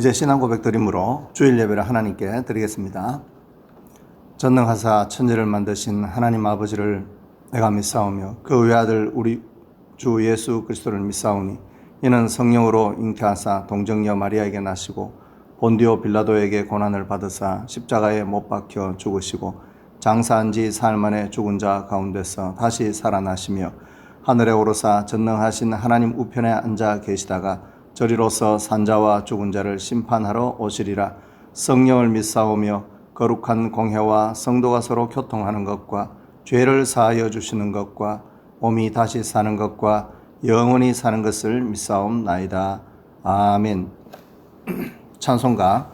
이제 신앙 고백 드림으로 주일 예배를 하나님께 드리겠습니다. 전능하사 천지를 만드신 하나님 아버지를 내가 믿사오며 그 외아들 우리 주 예수 그리스도를 믿사오니 이는 성령으로 잉태하사 동정녀 마리아에게 나시고 본디오 빌라도에게 고난을 받으사 십자가에 못 박혀 죽으시고 장사한 지 사흘 만에 죽은 자 가운데서 다시 살아나시며 하늘에 오르사 전능하신 하나님 우편에 앉아 계시다가 저리로서 산자와 죽은 자를 심판하러 오시리라. 성령을 믿사오며 거룩한 공회와 성도가 서로 교통하는 것과 죄를 사하여 주시는 것과 몸이 다시 사는 것과 영원히 사는 것을 믿사옵나이다. 아멘. 찬송가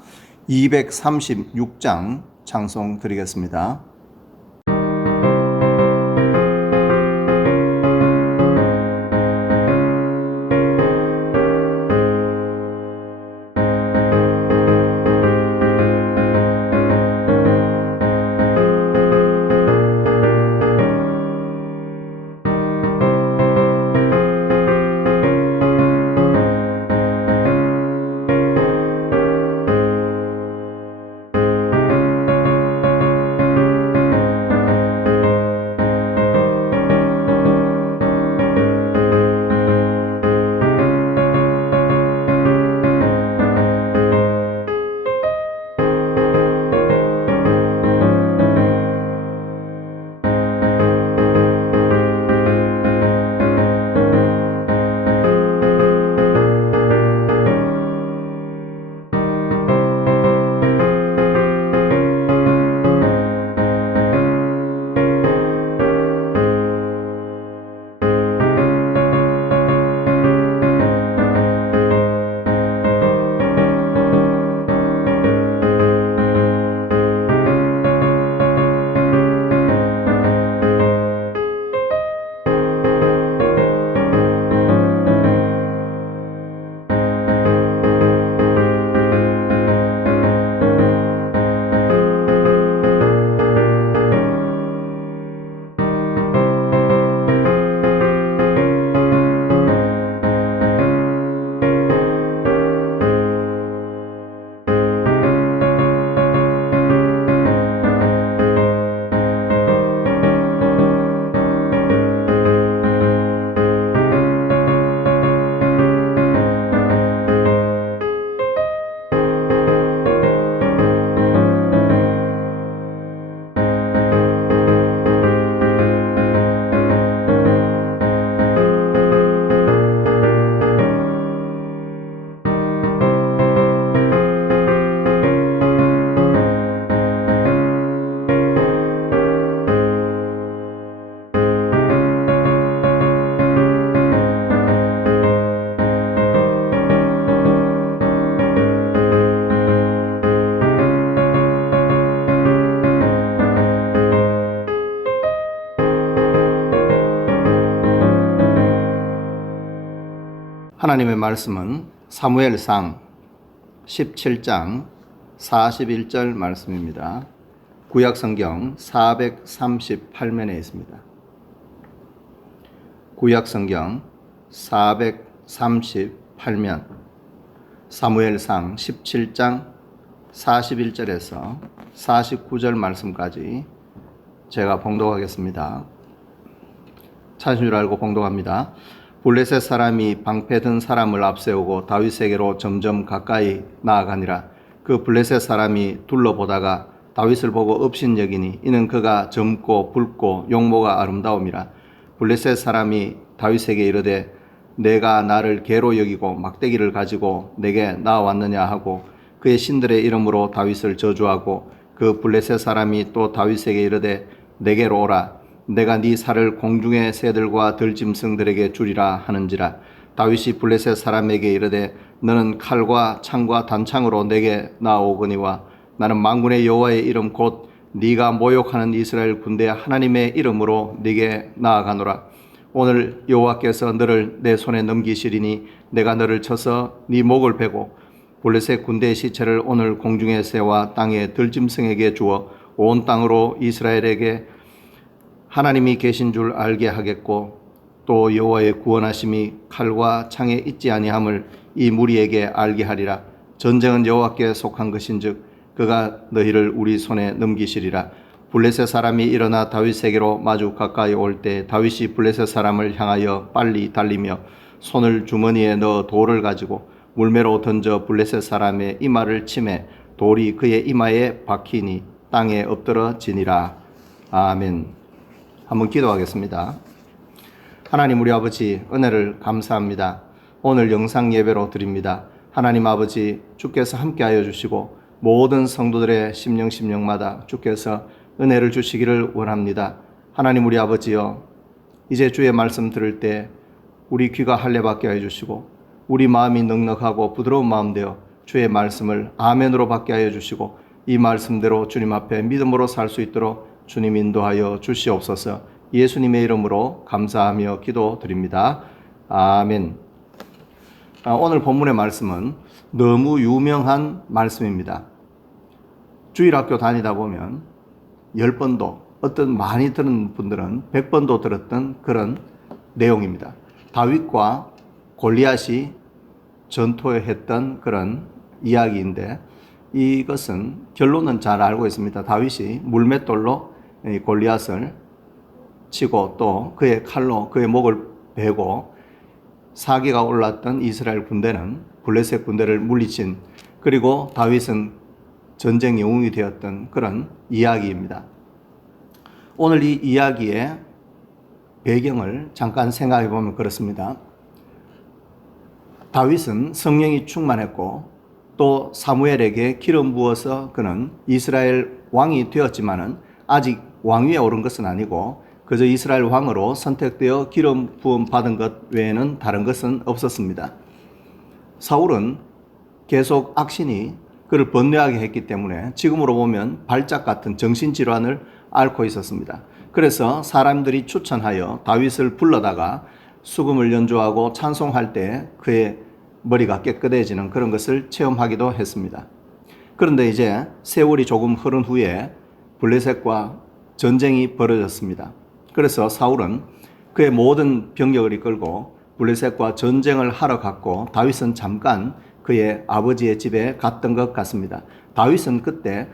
236장 찬송 드리겠습니다. 하나님의 말씀은 사무엘상 17장 41절 말씀입니다. 구약성경 438면에 있습니다. 구약성경 438면 사무엘상 17장 41절에서 49절 말씀까지 제가 봉독하겠습니다. 찾으신 줄 알고 봉독합니다. 블레셋 사람이 방패 든 사람을 앞세우고 다윗에게로 점점 가까이 나아가니라. 그 블레셋 사람이 둘러보다가 다윗을 보고 업신여기니 이는 그가 젊고 붉고 용모가 아름다움이라. 블레셋 사람이 다윗에게 이르되 내가 나를 개로 여기고 막대기를 가지고 내게 나왔느냐 하고 그의 신들의 이름으로 다윗을 저주하고 그 블레셋 사람이 또 다윗에게 이르되 내게로 오라. 내가 네 살을 공중의 새들과 들짐승들에게 주리라 하는지라. 다윗이 블레셋 사람에게 이르되 너는 칼과 창과 단창으로 내게 나오거니와 나는 만군의 여호와의 이름 곧 네가 모욕하는 이스라엘 군대 하나님의 이름으로 네게 나아가노라. 오늘 여호와께서 너를 내 손에 넘기시리니 내가 너를 쳐서 네 목을 베고 블레셋 군대의 시체를 오늘 공중의 새와 땅의 들짐승에게 주어 온 땅으로 이스라엘에게 하나님이 계신 줄 알게 하겠고 또 여호와의 구원하심이 칼과 창에 있지 아니함을 이 무리에게 알게 하리라. 전쟁은 여호와께 속한 것인즉 그가 너희를 우리 손에 넘기시리라. 블레셋 사람이 일어나 다윗에게로 마주 가까이 올 때 다윗이 블레셋 사람을 향하여 빨리 달리며 손을 주머니에 넣어 돌을 가지고 물매로 던져 블레셋 사람의 이마를 치매 돌이 그의 이마에 박히니 땅에 엎드러지니라. 아멘. 한번 기도하겠습니다. 하나님 우리 아버지 은혜를 감사합니다. 오늘 영상 예배로 드립니다. 하나님 아버지 주께서 함께하여 주시고 모든 성도들의 심령마다 주께서 은혜를 주시기를 원합니다. 하나님 우리 아버지여, 이제 주의 말씀 들을 때 우리 귀가 할례받게 하여 주시고 우리 마음이 넉넉하고 부드러운 마음 되어 주의 말씀을 아멘으로 받게 하여 주시고 이 말씀대로 주님 앞에 믿음으로 살 수 있도록 주님 인도하여 주시옵소서. 예수님의 이름으로 감사하며 기도드립니다. 아멘. 오늘 본문의 말씀은 너무 유명한 말씀입니다. 주일학교 다니다 보면 10번도, 어떤 많이 들은 분들은 100번도 들었던 그런 내용입니다. 다윗과 골리앗이 전투했던 그런 이야기인데, 이것은 결론은 잘 알고 있습니다. 다윗이 물맷돌로 골리앗을 치고 또 그의 칼로 그의 목을 베고 사기가 올랐던 이스라엘 군대는 블레셋 군대를 물리친, 그리고 다윗은 전쟁 영웅이 되었던 그런 이야기입니다. 오늘 이 이야기의 배경을 잠깐 생각해 보면 그렇습니다. 다윗은 성령이 충만했고 또 사무엘에게 기름 부어서 그는 이스라엘 왕이 되었지만은 아직 왕위에 오른 것은 아니고 그저 이스라엘 왕으로 선택되어 기름 부음 받은 것 외에는 다른 것은 없었습니다. 사울은 계속 악신이 그를 번뇌하게 했기 때문에 지금으로 보면 발작 같은 정신질환을 앓고 있었습니다. 그래서 사람들이 추천하여 다윗을 불러다가 수금을 연주하고 찬송할 때 그의 머리가 깨끗해지는 그런 것을 체험하기도 했습니다. 그런데 이제 세월이 조금 흐른 후에 블레셋과 전쟁이 벌어졌습니다. 그래서 사울은 그의 모든 병력을 이끌고 블레셋과 전쟁을 하러 갔고 다윗은 잠깐 그의 아버지의 집에 갔던 것 같습니다. 다윗은 그때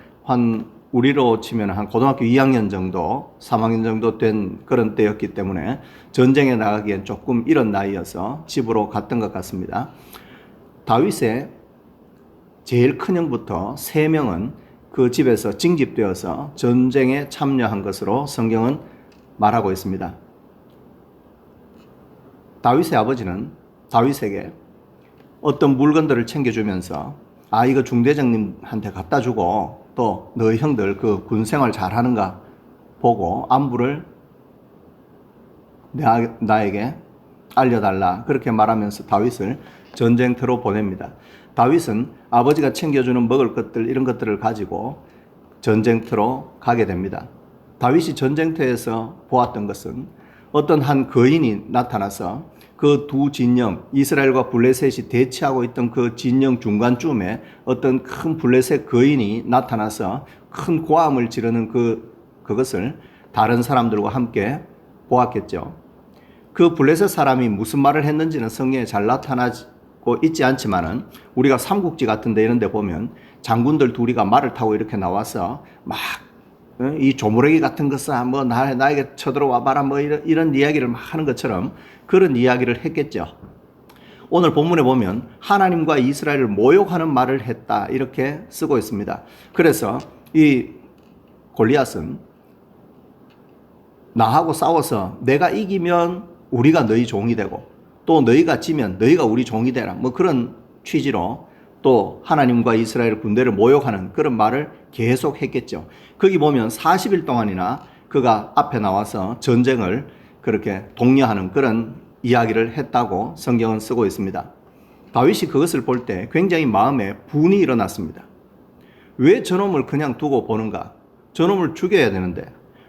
우리로 치면 한 고등학교 2학년 정도, 3학년 정도 된 그런 때였기 때문에 전쟁에 나가기엔 조금 이른 나이여서 집으로 갔던 것 같습니다. 다윗의 제일 큰 형부터 3명은 그 집에서 징집되어서 전쟁에 참여한 것으로 성경은 말하고 있습니다. 다윗의 아버지는 다윗에게 어떤 물건들을 챙겨주면서 이거 중대장님한테 갖다 주고 또 너희 형들 그 군생활 잘하는가 보고 안부를 나에게 알려달라, 그렇게 말하면서 다윗을 전쟁터로 보냅니다. 다윗은 아버지가 챙겨주는 먹을 것들, 이런 것들을 가지고 전쟁터로 가게 됩니다. 다윗이 전쟁터에서 보았던 것은 어떤 한 거인이 나타나서 그 두 진영, 이스라엘과 블레셋이 대치하고 있던 그 진영 중간쯤에 어떤 큰 블레셋 거인이 나타나서 큰 고함을 지르는 그것을 다른 사람들과 함께 보았겠죠. 그 블레셋 사람이 무슨 말을 했는지는 성경에 잘 나타나고 있지 않지만은 우리가 삼국지 같은 데 이런 데 보면 장군들 둘이가 말을 타고 이렇게 나와서 막 이 조무래기 같은 것은 뭐 나에게 쳐들어와 봐라 뭐 이런 이야기를 막 하는 것처럼 그런 이야기를 했겠죠. 오늘 본문에 보면 하나님과 이스라엘을 모욕하는 말을 했다, 이렇게 쓰고 있습니다. 그래서 이 골리앗은 나하고 싸워서 내가 이기면 우리가 너희 종이 되고 또 너희가 지면 너희가 우리 종이 되라, 뭐 그런 취지로 또 하나님과 이스라엘 군대를 모욕하는 그런 말을 계속 했겠죠. 거기 보면 40일 동안이나 그가 앞에 나와서 전쟁을 그렇게 독려하는 그런 이야기를 했다고 성경은 쓰고 있습니다. 다윗이 그것을 볼 때 굉장히 마음에 분이 일어났습니다. 왜 저놈을 그냥 두고 보는가? 저놈을 죽여야 되는데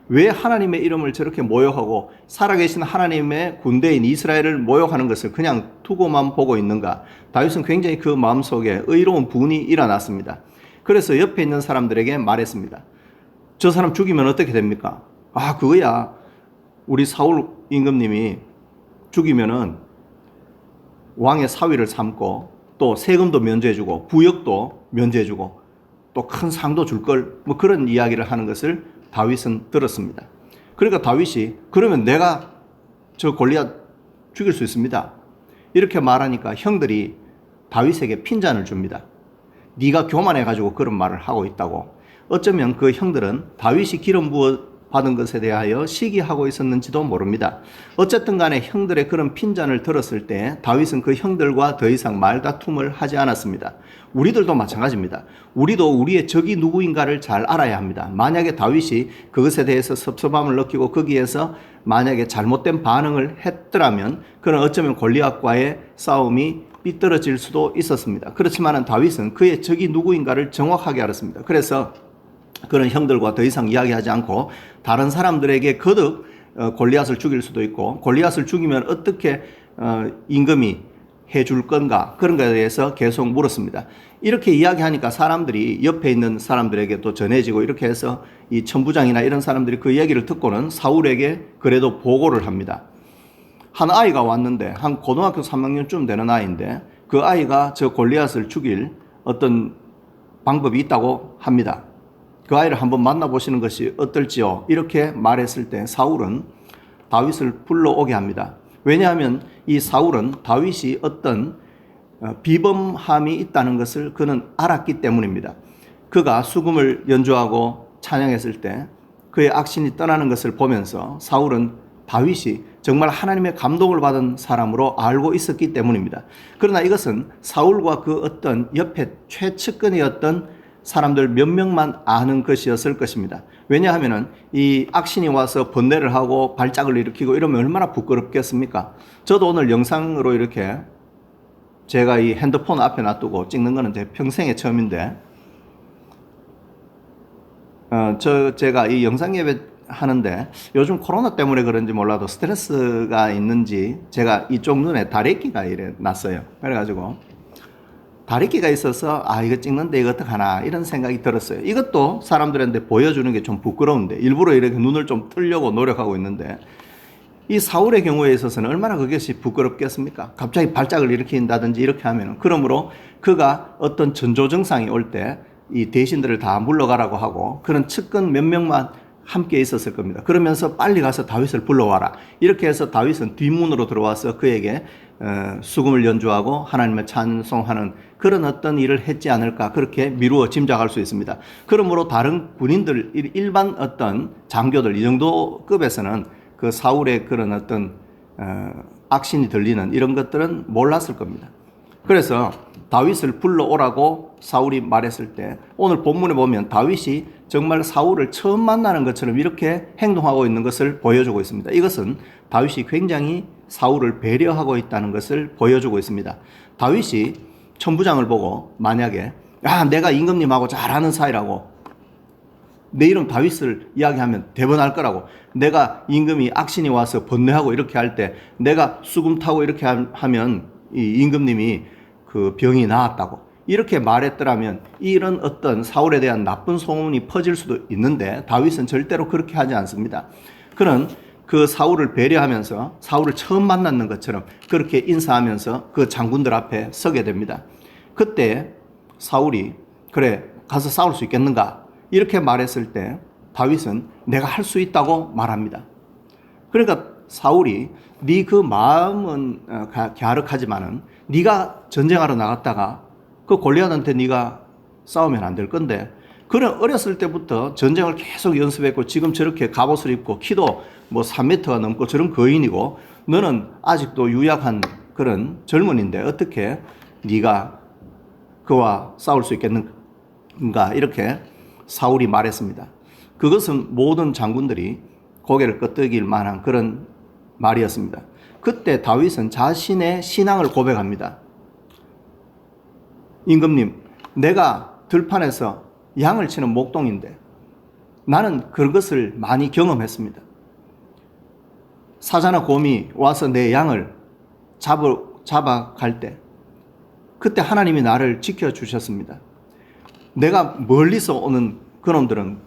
왜 하나님의 이름을 저렇게 모욕하고 살아계신 하나님의 군대인 이스라엘을 모욕하는 것을 그냥 두고만 보고 있는가? 다윗은 굉장히 그 마음속에 의로운 분이 일어났습니다. 그래서 옆에 있는 사람들에게 말했습니다. 저 사람 죽이면 어떻게 됩니까? 그거야. 우리 사울 임금님이 죽이면은 왕의 사위를 삼고 또 세금도 면제해주고 부역도 면제해주고 또 큰 상도 줄 걸 뭐 그런 이야기를 하는 것을 다윗은 들었습니다. 그러니까 다윗이 그러면 내가 저 골리앗 죽일 수 있습니다. 이렇게 말하니까 형들이 다윗에게 핀잔을 줍니다. 네가 교만해가지고 그런 말을 하고 있다고. 어쩌면 그 형들은 다윗이 기름 부어 받은 것에 대하여 시기하고 있었는지도 모릅니다. 어쨌든 간에 형들의 그런 핀잔을 들었을 때 다윗은 그 형들과 더 이상 말다툼을 하지 않았습니다. 우리들도 마찬가지입니다. 우리도 우리의 적이 누구인가를 잘 알아야 합니다. 만약에 다윗이 그것에 대해서 섭섭함을 느끼고 거기에서 만약에 잘못된 반응을 했더라면 그는 어쩌면 골리앗과의 싸움이 삐뚤어질 수도 있었습니다. 그렇지만 다윗은 그의 적이 누구인가를 정확하게 알았습니다. 그래서 그런 형들과 더 이상 이야기하지 않고 다른 사람들에게 거듭 골리앗을 죽일 수도 있고 골리앗을 죽이면 어떻게 임금이 해줄 건가 그런 것에 대해서 계속 물었습니다. 이렇게 이야기하니까 사람들이 옆에 있는 사람들에게 또 전해지고 이렇게 해서 이 천부장이나 이런 사람들이 그 얘기를 듣고는 사울에게 그래도 보고를 합니다. 한 아이가 왔는데 한 고등학교 3학년쯤 되는 아이인데 그 아이가 저 골리앗을 죽일 어떤 방법이 있다고 합니다. 그 아이를 한번 만나보시는 것이 어떨지요? 이렇게 말했을 때 사울은 다윗을 불러오게 합니다. 왜냐하면 이 사울은 다윗이 어떤 비범함이 있다는 것을 그는 알았기 때문입니다. 그가 수금을 연주하고 찬양했을 때 그의 악신이 떠나는 것을 보면서 사울은 다윗이 정말 하나님의 감동을 받은 사람으로 알고 있었기 때문입니다. 그러나 이것은 사울과 그 어떤 옆에 최측근이었던 사람들 몇 명만 아는 것이었을 것입니다. 왜냐하면 이 악신이 와서 번뇌를 하고 발작을 일으키고 이러면 얼마나 부끄럽겠습니까? 저도 오늘 영상으로 이렇게 제가 이 핸드폰 앞에 놔두고 찍는 거는 제 평생의 처음인데 제가 이 영상 예배 하는데 요즘 코로나 때문에 그런지 몰라도 스트레스가 있는지 제가 이쪽 눈에 다래끼가 이래 났어요. 그래가지고 다래끼가 있어서 이거 찍는데 이거 어떡하나 이런 생각이 들었어요. 이것도 사람들한테 보여주는 게 좀 부끄러운데 일부러 이렇게 눈을 좀 뜨려고 노력하고 있는데 이 사울의 경우에 있어서는 얼마나 그것이 부끄럽겠습니까? 갑자기 발작을 일으킨다든지 이렇게 하면 그러므로 그가 어떤 전조 증상이 올 때 이 대신들을 다 물러가라고 하고 그런 측근 몇 명만 함께 있었을 겁니다. 그러면서 빨리 가서 다윗을 불러와라. 이렇게 해서 다윗은 뒷문으로 들어와서 그에게 수금을 연주하고 하나님을 찬송하는 그런 어떤 일을 했지 않을까 그렇게 미루어 짐작할 수 있습니다. 그러므로 다른 군인들 일반 어떤 장교들 이 정도 급에서는 그 사울의 그런 어떤 악신이 들리는 이런 것들은 몰랐을 겁니다. 그래서 다윗을 불러오라고 사울이 말했을 때 오늘 본문에 보면 다윗이 정말 사울을 처음 만나는 것처럼 이렇게 행동하고 있는 것을 보여주고 있습니다. 이것은 다윗이 굉장히 사울을 배려하고 있다는 것을 보여주고 있습니다. 다윗이 천부장을 보고 만약에 내가 임금님하고 잘하는 사이라고 내 이름 다윗을 이야기하면 대번할 거라고 내가 임금이 악신이 와서 번뇌하고 이렇게 할 때 내가 수금 타고 이렇게 하면 이 임금님이 그 병이 나았다고 이렇게 말했더라면 이런 어떤 사울에 대한 나쁜 소문이 퍼질 수도 있는데 다윗은 절대로 그렇게 하지 않습니다. 그는 그 사울을 배려하면서 사울을 처음 만났는 것처럼 그렇게 인사하면서 그 장군들 앞에 서게 됩니다. 그때 사울이 그래 가서 싸울 수 있겠는가 이렇게 말했을 때 다윗은 내가 할 수 있다고 말합니다. 그러니까 사울이 네 그 마음은 갸륵하지만은 네가 전쟁하러 나갔다가 그 골리앗한테 네가 싸우면 안 될 건데 그는 어렸을 때부터 전쟁을 계속 연습했고 지금 저렇게 갑옷을 입고 키도 뭐 3m가 넘고 저런 거인이고 너는 아직도 유약한 그런 젊은인데 어떻게 네가 그와 싸울 수 있겠는가 이렇게 사울이 말했습니다. 그것은 모든 장군들이 고개를 끄덕일 만한 그런 말이었습니다. 그때 다윗은 자신의 신앙을 고백합니다. 임금님, 내가 들판에서 양을 치는 목동인데 나는 그것을 많이 경험했습니다. 사자나 곰이 와서 내 양을 잡아갈 때 그때 하나님이 나를 지켜주셨습니다. 내가 멀리서 오는 그놈들은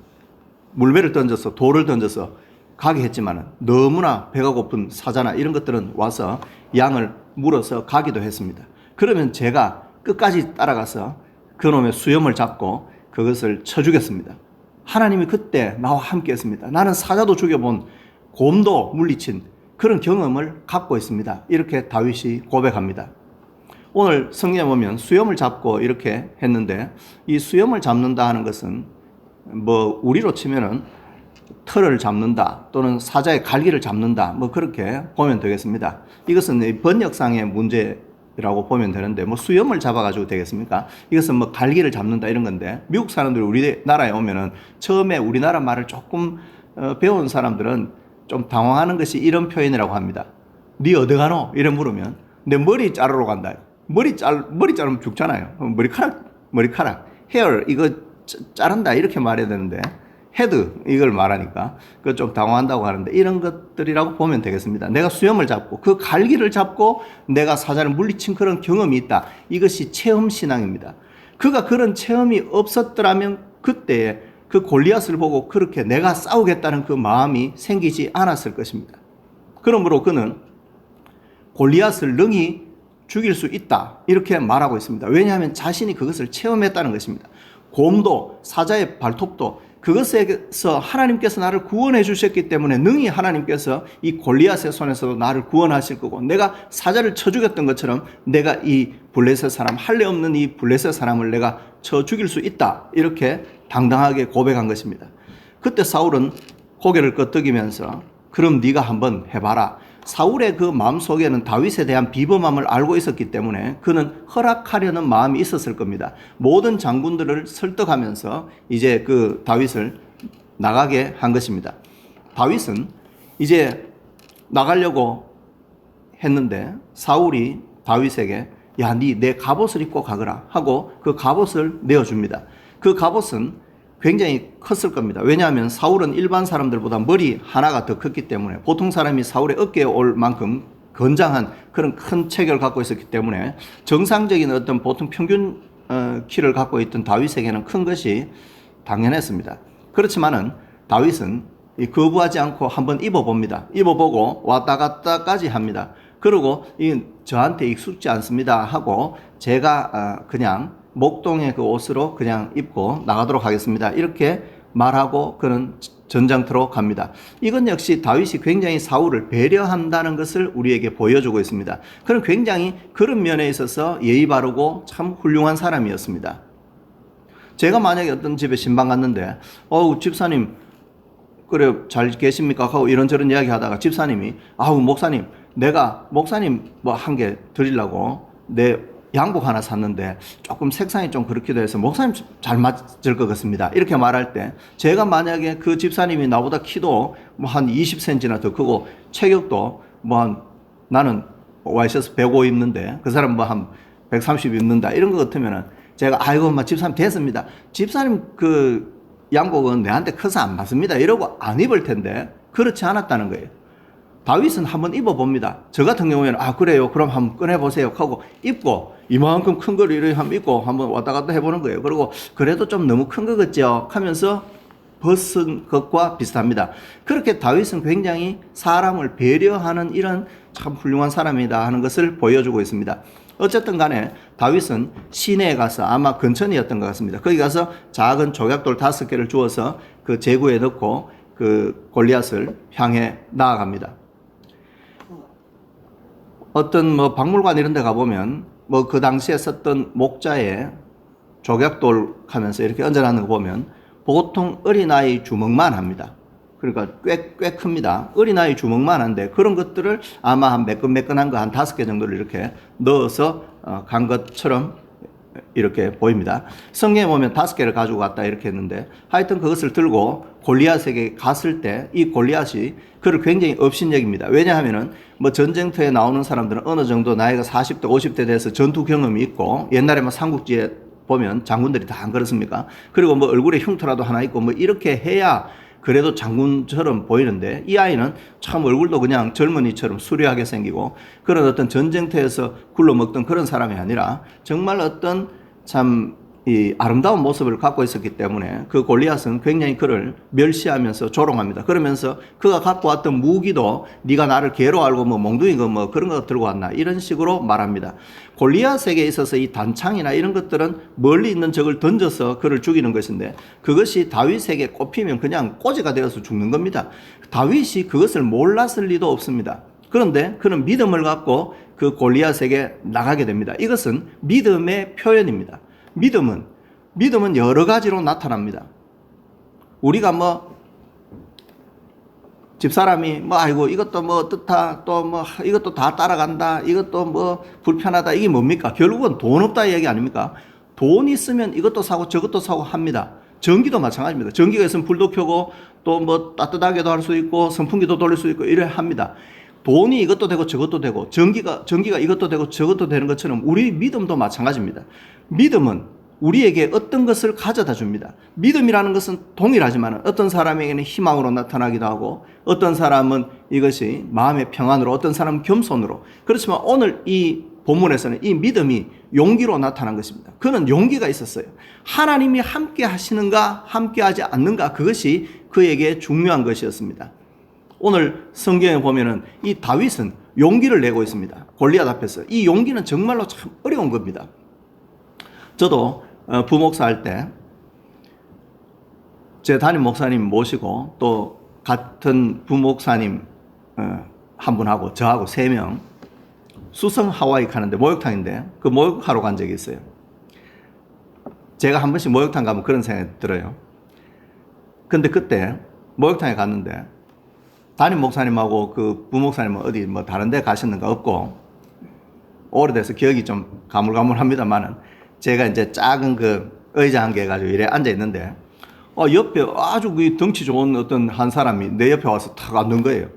물배를 던져서 돌을 던져서 가게 했지만 너무나 배가 고픈 사자나 이런 것들은 와서 양을 물어서 가기도 했습니다. 그러면 제가 끝까지 따라가서 그놈의 수염을 잡고 그것을 쳐 죽였습니다. 하나님이 그때 나와 함께 했습니다. 나는 사자도 죽여본 곰도 물리친 그런 경험을 갖고 있습니다. 이렇게 다윗이 고백합니다. 오늘 성경에 보면 수염을 잡고 이렇게 했는데 이 수염을 잡는다 하는 것은 뭐 우리로 치면은 털을 잡는다 또는 사자의 갈기를 잡는다 뭐 그렇게 보면 되겠습니다. 이것은 번역상의 문제라고 보면 되는데 뭐 수염을 잡아가지고 되겠습니까? 이것은 뭐 갈기를 잡는다 이런 건데 미국 사람들이 우리나라에 오면은 처음에 우리나라 말을 조금 배운 사람들은 좀 당황하는 것이 이런 표현이라고 합니다. 니 어디 가노? 이래 물으면 내 머리 자르러 간다. 머리 자르면 죽잖아요. 머리카락, 헤어 이거 자른다 이렇게 말해야 되는데 헤드 이걸 말하니까 그 좀 당황한다고 하는데 이런 것들이라고 보면 되겠습니다. 내가 수염을 잡고 그 갈기를 잡고 내가 사자를 물리친 그런 경험이 있다. 이것이 체험 신앙입니다. 그가 그런 체험이 없었더라면 그때에 그 골리앗을 보고 그렇게 내가 싸우겠다는 그 마음이 생기지 않았을 것입니다. 그러므로 그는 골리앗을 능히 죽일 수 있다 이렇게 말하고 있습니다. 왜냐하면 자신이 그것을 체험했다는 것입니다. 곰도 사자의 발톱도 그것에서 하나님께서 나를 구원해 주셨기 때문에 능히 하나님께서 이 골리앗의 손에서도 나를 구원하실 거고 내가 사자를 쳐 죽였던 것처럼 내가 이 블레셋 사람 할례 없는 이 블레셋 사람을 내가 쳐 죽일 수 있다 이렇게 당당하게 고백한 것입니다. 그때 사울은 고개를 끄덕이면서 그럼 네가 한번 해봐라. 사울의 그 마음속에는 다윗에 대한 비범함을 알고 있었기 때문에 그는 허락하려는 마음이 있었을 겁니다. 모든 장군들을 설득하면서 이제 그 다윗을 나가게 한 것입니다. 다윗은 이제 나가려고 했는데 사울이 다윗에게 야, 내 갑옷을 입고 가거라 하고 그 갑옷을 내어줍니다. 그 갑옷은 굉장히 컸을 겁니다. 왜냐하면 사울은 일반 사람들보다 머리 하나가 더 컸기 때문에 보통 사람이 사울의 어깨에 올 만큼 건장한 그런 큰 체격을 갖고 있었기 때문에 정상적인 어떤 보통 평균 키를 갖고 있던 다윗에게는 큰 것이 당연했습니다. 그렇지만은 다윗은 거부하지 않고 한번 입어봅니다. 입어보고 왔다 갔다까지 합니다. 그리고 저한테 익숙지 않습니다 하고 제가 그냥 목동의 그 옷으로 그냥 입고 나가도록 하겠습니다. 이렇게 말하고 그는 전장터로 갑니다. 이건 역시 다윗이 굉장히 사울을 배려한다는 것을 우리에게 보여주고 있습니다. 그는 굉장히 그런 면에 있어서 예의 바르고 참 훌륭한 사람이었습니다. 제가 만약에 어떤 집에 신방 갔는데 집사님 그래 잘 계십니까? 하고 이런저런 이야기 하다가 집사님이 목사님 내가 목사님 뭐 한 개 드리려고 내 양복 하나 샀는데 조금 색상이 좀 그렇기도 해서 목사님 잘 맞을 것 같습니다. 이렇게 말할 때 제가 만약에 그 집사님이 나보다 키도 뭐 한 20cm나 더 크고 체격도 나는 와이셔츠 105 입는데 그 사람 뭐 한 130 입는다 이런 것 같으면은 제가 집사님 됐습니다. 집사님 그 양복은 내한테 커서 안 맞습니다. 이러고 안 입을 텐데 그렇지 않았다는 거예요. 다윗은 한번 입어봅니다. 저 같은 경우에는 그래요 그럼 한번 꺼내보세요 하고 입고 이만큼 큰 걸 이렇게 한번 입고 한번 왔다 갔다 해보는 거예요. 그리고 그래도 좀 너무 큰 거 같죠 하면서 벗은 것과 비슷합니다. 그렇게 다윗은 굉장히 사람을 배려하는 이런 참 훌륭한 사람이다 하는 것을 보여주고 있습니다. 어쨌든 간에 다윗은 시내에 가서 아마 근천이었던 것 같습니다. 거기 가서 작은 조약돌 5개를 주어서 그 제구에 넣고 그 골리앗을 향해 나아갑니다. 어떤 박물관 이런 데 가보면 그 당시에 썼던 목자에 조약돌 하면서 이렇게 얹어놨는 거 보면 보통 어린아이 주먹만 합니다. 그러니까 꽤 큽니다. 어린아이 주먹만 한데 그런 것들을 아마 한 매끈매끈한 거 한 5개 정도를 이렇게 넣어서 간 것처럼 이렇게 보입니다. 성경에 보면 5개를 가지고 갔다 이렇게 했는데 하여튼 그것을 들고 골리앗에게 갔을 때 이 골리앗이 그를 굉장히 업신여깁니다. 왜냐하면은 전쟁터에 나오는 사람들은 어느 정도 나이가 40대 50대 돼서 전투 경험이 있고 옛날에 삼국지에 보면 장군들이 다 안 그렇습니까? 그리고 얼굴에 흉터라도 하나 있고 이렇게 해야 그래도 장군처럼 보이는데 이 아이는 참 얼굴도 그냥 젊은이처럼 수려하게 생기고 그런 어떤 전쟁터에서 굴러먹던 그런 사람이 아니라 정말 어떤 참 이 아름다운 모습을 갖고 있었기 때문에 그 골리앗은 굉장히 그를 멸시하면서 조롱합니다. 그러면서 그가 갖고 왔던 무기도 네가 나를 개로 알고 뭐 몽둥이고 뭐 그런 거 들고 왔나 이런 식으로 말합니다. 골리앗에게 있어서 이 단창이나 이런 것들은 멀리 있는 적을 던져서 그를 죽이는 것인데 그것이 다윗에게 꼽히면 그냥 꼬지가 되어서 죽는 겁니다. 다윗이 그것을 몰랐을 리도 없습니다. 그런데 그는 믿음을 갖고 그 골리앗에게 나가게 됩니다. 이것은 믿음의 표현입니다. 믿음은 여러 가지로 나타납니다. 우리가 뭐 집사람이 뭐 아이고 이것도 뭐 어떻다 또 뭐 이것도 다 따라간다 이것도 뭐 불편하다 이게 뭡니까? 결국은 돈 없다 얘기 아닙니까? 돈 있으면 이것도 사고 저것도 사고 합니다. 전기도 마찬가지입니다. 전기가 있으면 불도 켜고 또 뭐 따뜻하게도 할 수 있고 선풍기도 돌릴 수 있고 이래 합니다. 돈이 이것도 되고 저것도 되고 전기가 이것도 되고 저것도 되는 것처럼 우리 믿음도 마찬가지입니다. 믿음은 우리에게 어떤 것을 가져다 줍니다. 믿음이라는 것은 동일하지만 어떤 사람에게는 희망으로 나타나기도 하고 어떤 사람은 이것이 마음의 평안으로 어떤 사람은 겸손으로 그렇지만 오늘 이 본문에서는 이 믿음이 용기로 나타난 것입니다. 그는 용기가 있었어요. 하나님이 함께 하시는가 함께 하지 않는가 그것이 그에게 중요한 것이었습니다. 오늘 성경에 보면은 이 다윗은 용기를 내고 있습니다. 골리앗 앞에서. 이 용기는 정말로 참 어려운 겁니다. 저도 부목사 할 때 제 담임 목사님 모시고 또 같은 부목사님 한 분하고 저하고 3명 수성 하와이 가는데 목욕탕인데 그 목욕하러 간 적이 있어요. 제가 한 번씩 목욕탕 가면 그런 생각이 들어요. 근데 그때 목욕탕에 갔는데 담임 목사님하고 그 부목사님은 어디 뭐 다른 데 가셨는가 없고 오래돼서 기억이 좀 가물가물합니다만은 제가 이제 작은 그 의자 한 개 가지고 이래 앉아 있는데 옆에 아주 그 덩치 좋은 어떤 한 사람이 내 옆에 와서 탁 앉는 거예요.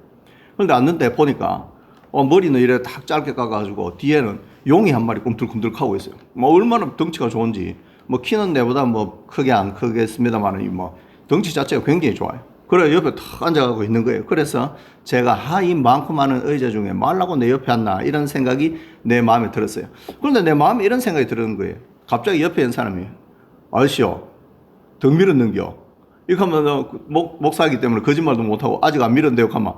그런데 앉는데 보니까 머리는 이래 탁 짧게 깎아가지고 뒤에는 용이 한 마리 꿈틀꿈틀 하고 있어요. 뭐 얼마나 덩치가 좋은지 뭐 키는 내보다 뭐 크게 안 크겠습니다만은 뭐 덩치 자체가 굉장히 좋아요. 그래 옆에 탁 앉아가고 있는 거예요. 그래서 제가 이 많고 많은 의자 중에 말라고 내 옆에 앉나 이런 생각이 내 마음에 들었어요. 그런데 내 마음에 이런 생각이 드는 거예요. 갑자기 옆에 있는 사람이 아저씨요 등 밀었는겨 이렇게 하면 목사이기 때문에 거짓말도 못하고 아직 안 밀었는데요 하면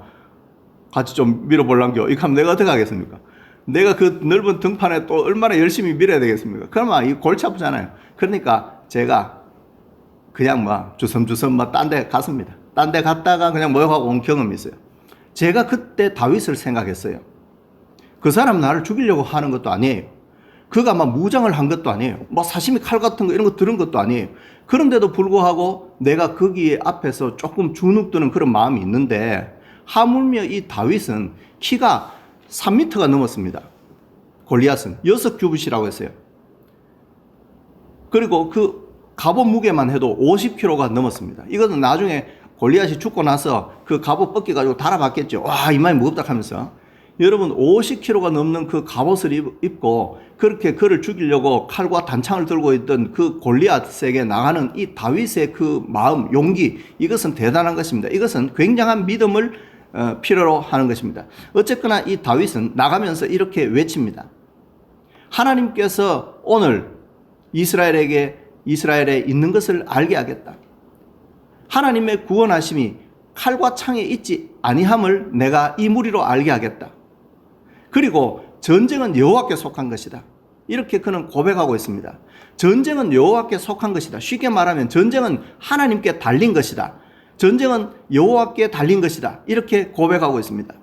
같이 좀 밀어볼란겨 이렇게 하면 내가 어떻게 하겠습니까? 내가 그 넓은 등판에 또 얼마나 열심히 밀어야 되겠습니까? 그러면 이 골치 아프잖아요. 그러니까 제가 그냥 막 주섬주섬 막 딴 데 갔습니다. 딴 데 갔다가 그냥 모욕하고 온 경험이 있어요. 제가 그때 다윗을 생각했어요. 그 사람 나를 죽이려고 하는 것도 아니에요. 그가 막 무장을 한 것도 아니에요. 뭐 사시미 칼 같은 거 이런 거 들은 것도 아니에요. 그런데도 불구하고 내가 거기에 앞에서 조금 주눅드는 그런 마음이 있는데 하물며 이 다윗은 키가 3m가 넘었습니다. 골리앗은 6규빗이라고 했어요. 그리고 그 갑옷 무게만 해도 50kg가 넘었습니다. 이거는 나중에 골리앗이 죽고 나서 그 갑옷 벗겨가지고 달아봤겠죠. 와, 이마에 무겁다 하면서. 여러분 50kg가 넘는 그 갑옷을 입고 그렇게 그를 죽이려고 칼과 단창을 들고 있던 그 골리앗에게 나가는 이 다윗의 그 마음, 용기 이것은 대단한 것입니다. 이것은 굉장한 믿음을 필요로 하는 것입니다. 어쨌거나 이 다윗은 나가면서 이렇게 외칩니다. 하나님께서 오늘 이스라엘에 있는 것을 알게 하겠다. 하나님의 구원하심이 칼과 창에 있지 아니함을 내가 이 무리로 알게 하겠다. 그리고 전쟁은 여호와께 속한 것이다. 이렇게 그는 고백하고 있습니다. 전쟁은 여호와께 속한 것이다. 쉽게 말하면 전쟁은 하나님께 달린 것이다. 전쟁은 여호와께 달린 것이다. 이렇게 고백하고 있습니다.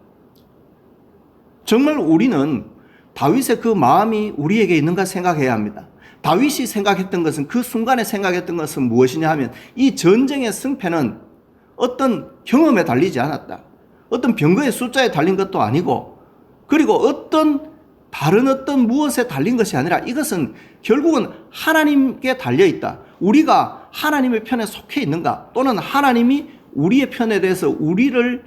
정말 우리는 다윗의 그 마음이 우리에게 있는가 생각해야 합니다. 다윗이 생각했던 것은 그 순간에 생각했던 것은 무엇이냐 하면 이 전쟁의 승패는 어떤 경험에 달리지 않았다. 어떤 병거의 숫자에 달린 것도 아니고 그리고 다른 어떤 무엇에 달린 것이 아니라 이것은 결국은 하나님께 달려있다. 우리가 하나님의 편에 속해 있는가 또는 하나님이 우리의 편에 대해서 우리를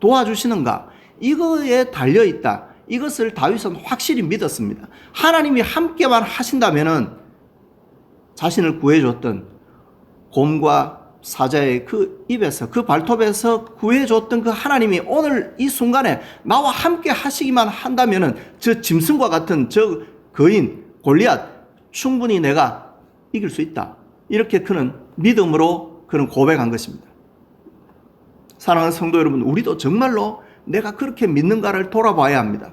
도와주시는가 이거에 달려있다. 이것을 다윗은 확실히 믿었습니다. 하나님이 함께만 하신다면은 자신을 구해줬던 곰과 사자의 그 입에서 그 발톱에서 구해줬던 그 하나님이 오늘 이 순간에 나와 함께 하시기만 한다면은 저 짐승과 같은 저 거인 골리앗 충분히 내가 이길 수 있다. 이렇게 그는 믿음으로 그는 고백한 것입니다. 사랑하는 성도 여러분, 우리도 정말로 내가 그렇게 믿는가를 돌아봐야 합니다.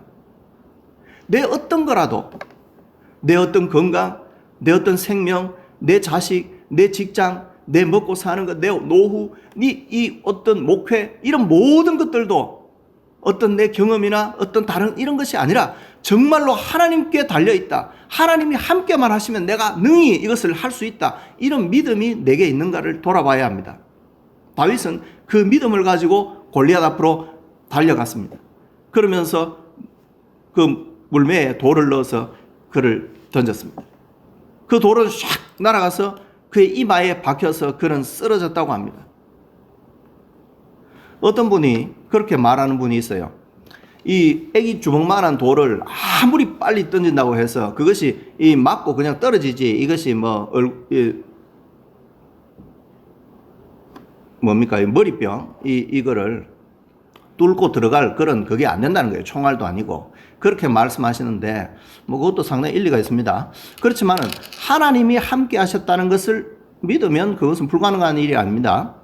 내 어떤 거라도, 내 어떤 건강, 내 어떤 생명, 내 자식, 내 직장, 내 먹고 사는 것, 내 노후, 이 어떤 목회, 이런 모든 것들도 어떤 내 경험이나 어떤 다른 이런 것이 아니라 정말로 하나님께 달려있다. 하나님이 함께만 하시면 내가 능히 이것을 할 수 있다. 이런 믿음이 내게 있는가를 돌아봐야 합니다. 다윗은 그 믿음을 가지고 골리앗 앞으로 달려갔습니다. 그러면서 그 물매에 돌을 넣어서 그를 던졌습니다. 그 돌은 샥 날아가서 그의 이마에 박혀서 그는 쓰러졌다고 합니다. 어떤 분이 그렇게 말하는 분이 있어요. 이 애기 주먹만한 돌을 아무리 빨리 던진다고 해서 그것이 이 맞고 그냥 떨어지지, 이것이 뭡니까? 이 머리병, 이거를 뚫고 들어갈 그런 그게 안 된다는 거예요. 총알도 아니고. 그렇게 말씀하시는데 그것도 상당히 일리가 있습니다. 그렇지만은 하나님이 함께 하셨다는 것을 믿으면 그것은 불가능한 일이 아닙니다.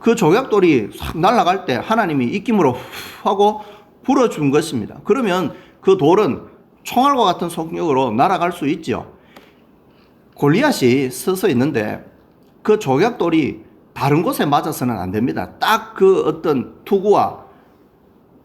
그 조약돌이 싹 날아갈 때 하나님이 입김으로 하고 불어준 것입니다. 그러면 그 돌은 총알과 같은 속력으로 날아갈 수 있죠. 골리앗이 서서 있는데 그 조약돌이 다른 곳에 맞아서는 안 됩니다. 딱 그 어떤 투구와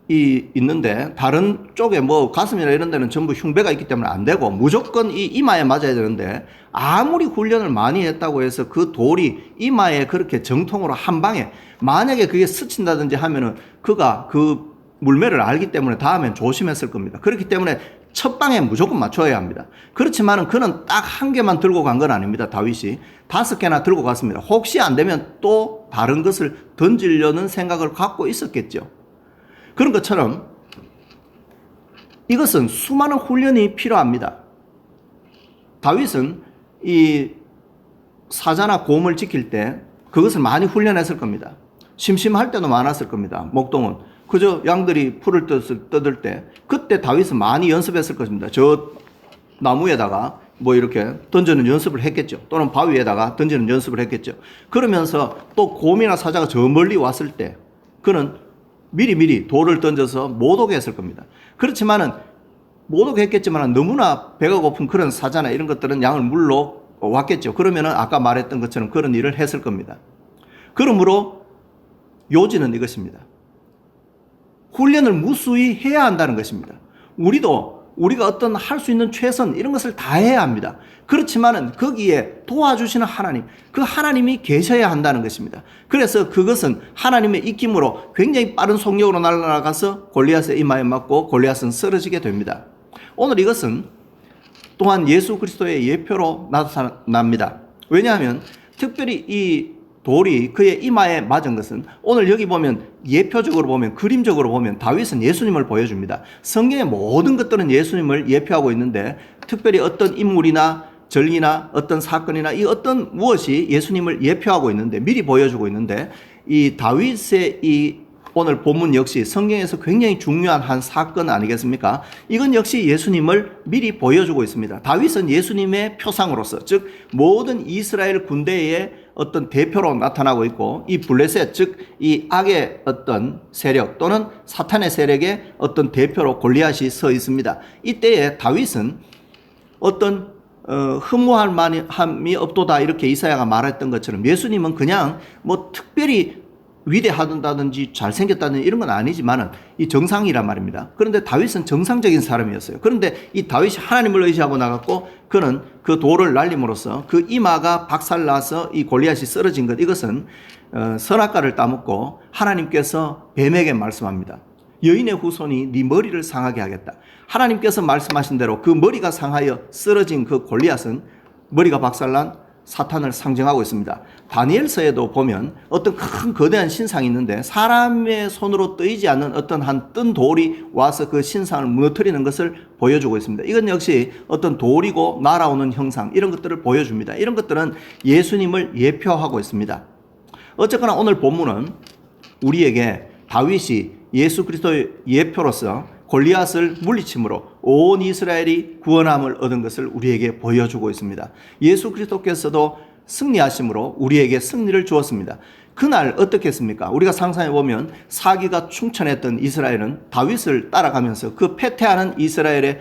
있는데 다른 쪽에 가슴이나 이런 데는 전부 흉배가 있기 때문에 안 되고 무조건 이 이마에 맞아야 되는데 아무리 훈련을 많이 했다고 해서 그 돌이 이마에 그렇게 정통으로 한 방에 만약에 그게 스친다든지 하면은 그가 그 물매를 알기 때문에 다음엔 조심했을 겁니다. 그렇기 때문에 첫 방에 무조건 맞춰야 합니다. 그렇지만은 그는 딱 한 개만 들고 간 건 아닙니다. 다윗이 5개나 들고 갔습니다. 혹시 안 되면 또 다른 것을 던지려는 생각을 갖고 있었겠죠. 그런 것처럼 이것은 수많은 훈련이 필요합니다. 다윗은 이 사자나 곰을 지킬 때 그것을 많이 훈련했을 겁니다. 심심할 때도 많았을 겁니다. 목동은 그저 양들이 풀을 떠들 때 그때 다윗은 많이 연습했을 것입니다. 저 나무에다가 이렇게 던지는 연습을 했겠죠. 또는 바위에다가 던지는 연습을 했겠죠. 그러면서 또 곰이나 사자가 저 멀리 왔을 때 그는 미리 돌을 던져서 못 오게 했을 겁니다. 그렇지만은 못 오게 했겠지만 너무나 배가 고픈 그런 사자나 이런 것들은 양을 물러 왔겠죠. 그러면은 아까 말했던 것처럼 그런 일을 했을 겁니다. 그러므로 요지는 이것입니다. 훈련을 무수히 해야 한다는 것입니다. 우리가 어떤 할 수 있는 최선 이런 것을 다 해야 합니다. 그렇지만은 거기에 도와주시는 하나님, 그 하나님이 계셔야 한다는 것입니다. 그래서 그것은 하나님의 입김으로 굉장히 빠른 속력으로 날아가서 골리앗의 이마에 맞고 골리앗은 쓰러지게 됩니다. 오늘 이것은 또한 예수 그리스도의 예표로 나타납니다. 왜냐하면 특별히 이 돌이 그의 이마에 맞은 것은 오늘 여기 보면 예표적으로 보면 그림적으로 보면 다윗은 예수님을 보여줍니다. 성경의 모든 것들은 예수님을 예표하고 있는데 특별히 어떤 인물이나 절기나 어떤 사건이나 이 어떤 무엇이 예수님을 예표하고 있는데 미리 보여주고 있는데 이 다윗의 이 오늘 본문 역시 성경에서 굉장히 중요한 한 사건 아니겠습니까? 이건 역시 예수님을 미리 보여주고 있습니다. 다윗은 예수님의 표상으로서 즉 모든 이스라엘 군대의 어떤 대표로 나타나고 있고 이 블레셋 즉 이 악의 어떤 세력 또는 사탄의 세력의 어떤 대표로 골리앗이 서 있습니다. 이때에 다윗은 어떤 흠모함이 없도다 이렇게 이사야가 말했던 것처럼 예수님은 그냥 특별히 위대하다든지 잘생겼다든지 이런 건 아니지만은 이 정상이란 말입니다. 그런데 다윗은 정상적인 사람이었어요. 그런데 이 다윗이 하나님을 의지하고 나갔고 그는 그 돌을 날림으로써 그 이마가 박살나서 이 골리앗이 쓰러진 것 이것은 선악과를 따먹고 하나님께서 뱀에게 말씀합니다. 여인의 후손이 네 머리를 상하게 하겠다. 하나님께서 말씀하신 대로 그 머리가 상하여 쓰러진 그 골리앗은 머리가 박살난 사탄을 상징하고 있습니다. 다니엘서에도 보면 어떤 큰 거대한 신상이 있는데 사람의 손으로 뜨이지 않는 어떤 한 뜬 돌이 와서 그 신상을 무너뜨리는 것을 보여주고 있습니다. 이건 역시 어떤 돌이고 날아오는 형상 이런 것들을 보여줍니다. 이런 것들은 예수님을 예표하고 있습니다. 어쨌거나 오늘 본문은 우리에게 다윗이 예수 그리스도의 예표로서 골리앗을 물리침으로 온 이스라엘이 구원함을 얻은 것을 우리에게 보여주고 있습니다. 예수 그리스도께서도 승리하심으로 우리에게 승리를 주었습니다. 그날 어떻게 했습니까? 우리가 상상해 보면 사기가 충천했던 이스라엘은 다윗을 따라가면서 그 패퇴하는 이스라엘의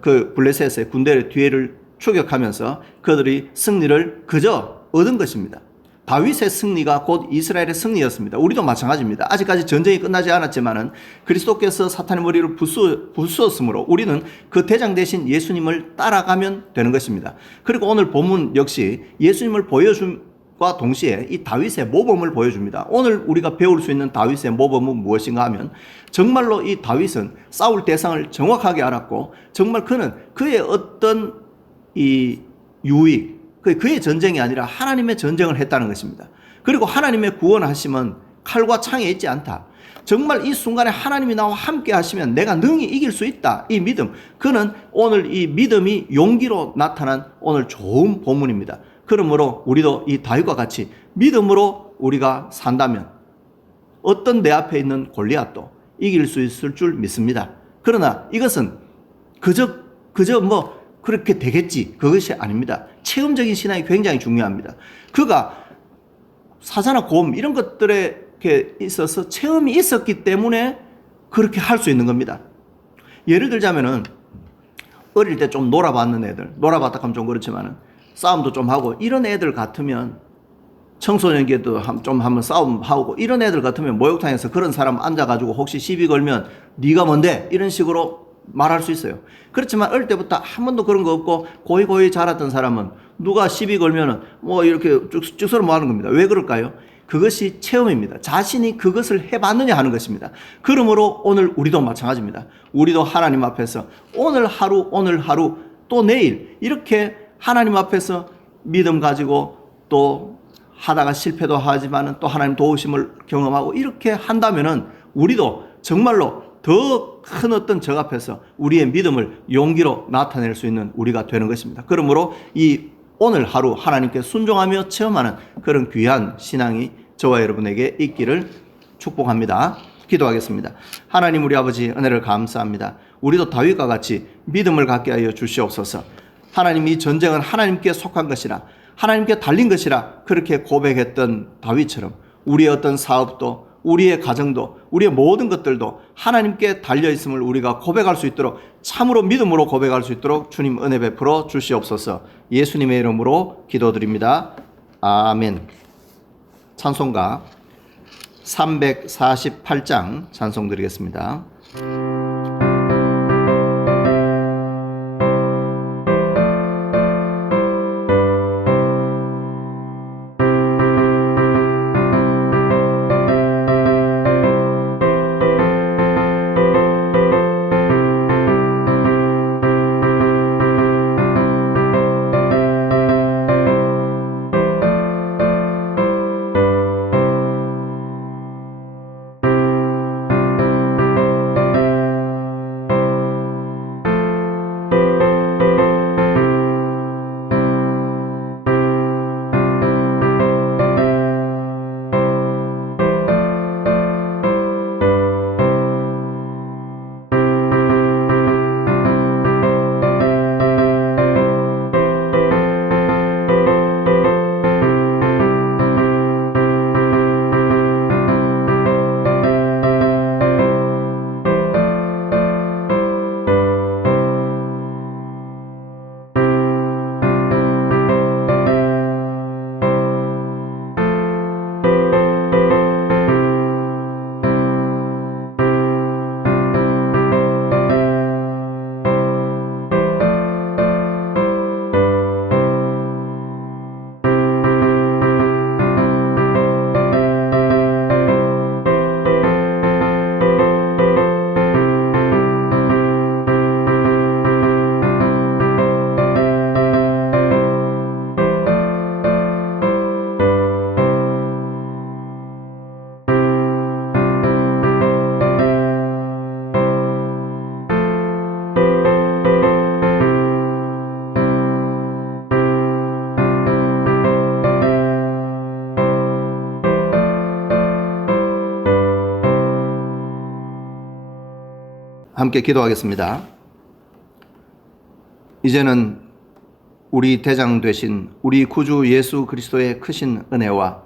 그 블레셋의 군대의 뒤를 추격하면서 그들이 승리를 그저 얻은 것입니다. 다윗의 승리가 곧 이스라엘의 승리였습니다. 우리도 마찬가지입니다. 아직까지 전쟁이 끝나지 않았지만은 그리스도께서 사탄의 머리를 부수었으므로 우리는 그 대장 대신 예수님을 따라가면 되는 것입니다. 그리고 오늘 본문 역시 예수님을 보여줌과 동시에 이 다윗의 모범을 보여줍니다. 오늘 우리가 배울 수 있는 다윗의 모범은 무엇인가 하면 정말로 이 다윗은 싸울 대상을 정확하게 알았고 정말 그는 그의 어떤 이 유익, 그의 전쟁이 아니라 하나님의 전쟁을 했다는 것입니다. 그리고 하나님의 구원하심은 칼과 창에 있지 않다. 정말 이 순간에 하나님이 나와 함께 하시면 내가 능히 이길 수 있다. 이 믿음. 그는 오늘 이 믿음이 용기로 나타난 오늘 좋은 본문입니다. 그러므로 우리도 이 다윗과 같이 믿음으로 우리가 산다면 어떤 내 앞에 있는 골리앗도 이길 수 있을 줄 믿습니다. 그러나 이것은 그저 뭐 그렇게 되겠지. 그것이 아닙니다. 체험적인 신앙이 굉장히 중요합니다. 그가 사자나 곰 이런 것들에 있어서 체험이 있었기 때문에 그렇게 할 수 있는 겁니다. 예를 들자면은 어릴 때 좀 놀아봤는 애들, 놀아봤다 하면 좀 그렇지만은 싸움도 좀 하고 이런 애들 같으면 청소년기에도 좀 한번 싸움하고 이런 애들 같으면 목욕탕에서 그런 사람 앉아가지고 혹시 시비 걸면 네가 뭔데? 이런 식으로 말할 수 있어요. 그렇지만 어릴 때부터 한 번도 그런 거 없고 고이고이 자랐던 사람은 누가 시비 걸면은 뭐 이렇게 쭉 서로 뭐 하는 겁니다. 왜 그럴까요? 그것이 체험입니다. 자신이 그것을 해봤느냐 하는 것입니다. 그러므로 오늘 우리도 마찬가지입니다. 우리도 하나님 앞에서 오늘 하루 또 내일 이렇게 하나님 앞에서 믿음 가지고 또 하다가 실패도 하지만은 또 하나님 도우심을 경험하고 이렇게 한다면은 우리도 정말로 더 큰 어떤 적 앞에서 우리의 믿음을 용기로 나타낼 수 있는 우리가 되는 것입니다. 그러므로 이 오늘 하루 하나님께 순종하며 체험하는 그런 귀한 신앙이 저와 여러분에게 있기를 축복합니다. 기도하겠습니다. 하나님 우리 아버지 은혜를 감사합니다. 우리도 다윗과 같이 믿음을 갖게 하여 주시옵소서. 하나님 이 전쟁은 하나님께 속한 것이라 하나님께 달린 것이라 그렇게 고백했던 다윗처럼 우리의 어떤 사업도 우리의 가정도 우리의 모든 것들도 하나님께 달려있음을 우리가 고백할 수 있도록 참으로 믿음으로 고백할 수 있도록 주님 은혜 베풀어 주시옵소서. 예수님의 이름으로 기도드립니다. 아멘. 찬송가 348장 찬송 드리겠습니다. 함께 기도하겠습니다. 이제는 우리 대장 되신 우리 구주 예수 그리스도의 크신 은혜와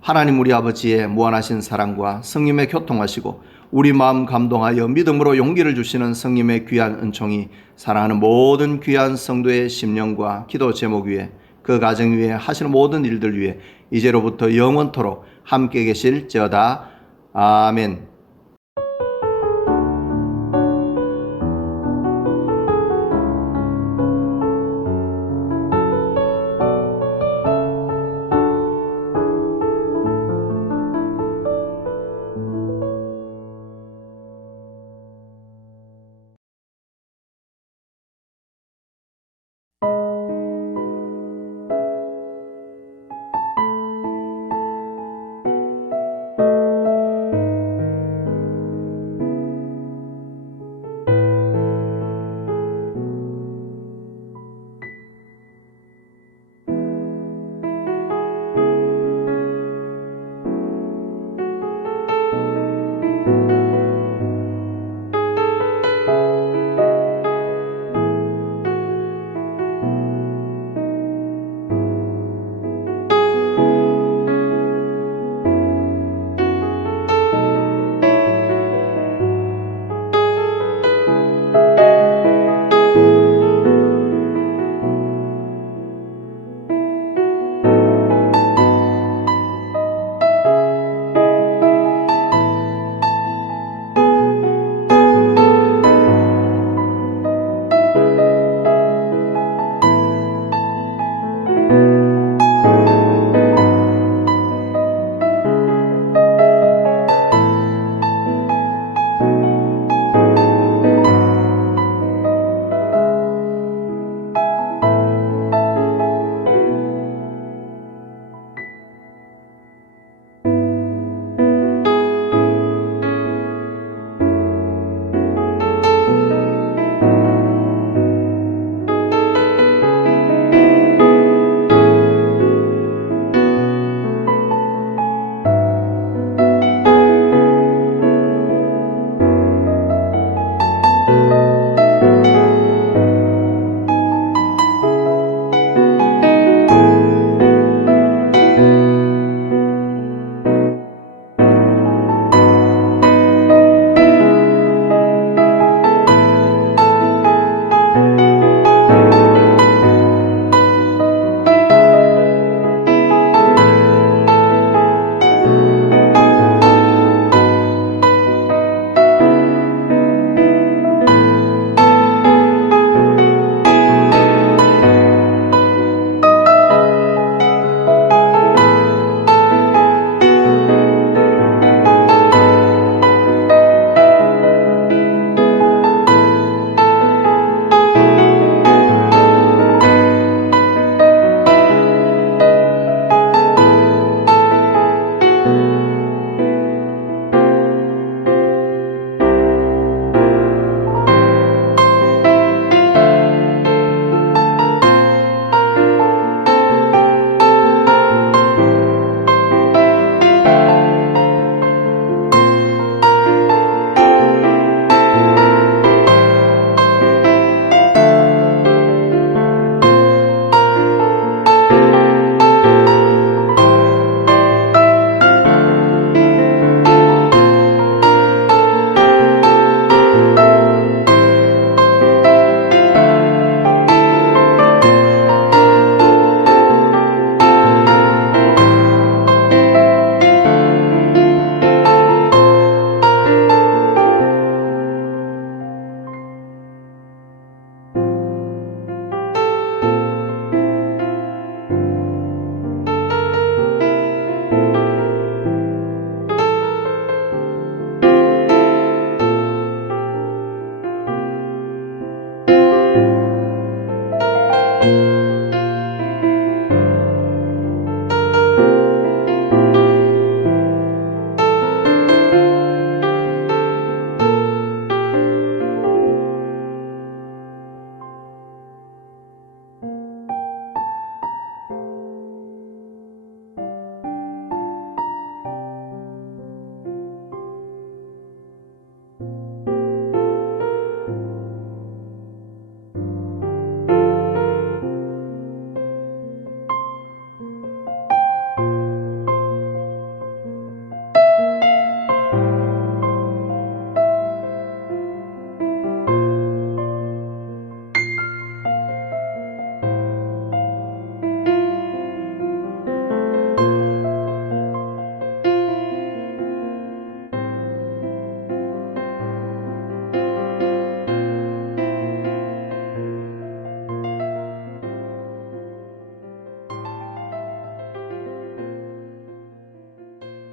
하나님 우리 아버지의 무한하신 사랑과 성령의 교통하시고 우리 마음 감동하여 믿음으로 용기를 주시는 성령의 귀한 은총이 사랑하는 모든 귀한 성도의 심령과 기도 제목 위에 그 가정 위에 하시는 모든 일들 위에 이제로부터 영원토록 함께 계실지어다. 아멘.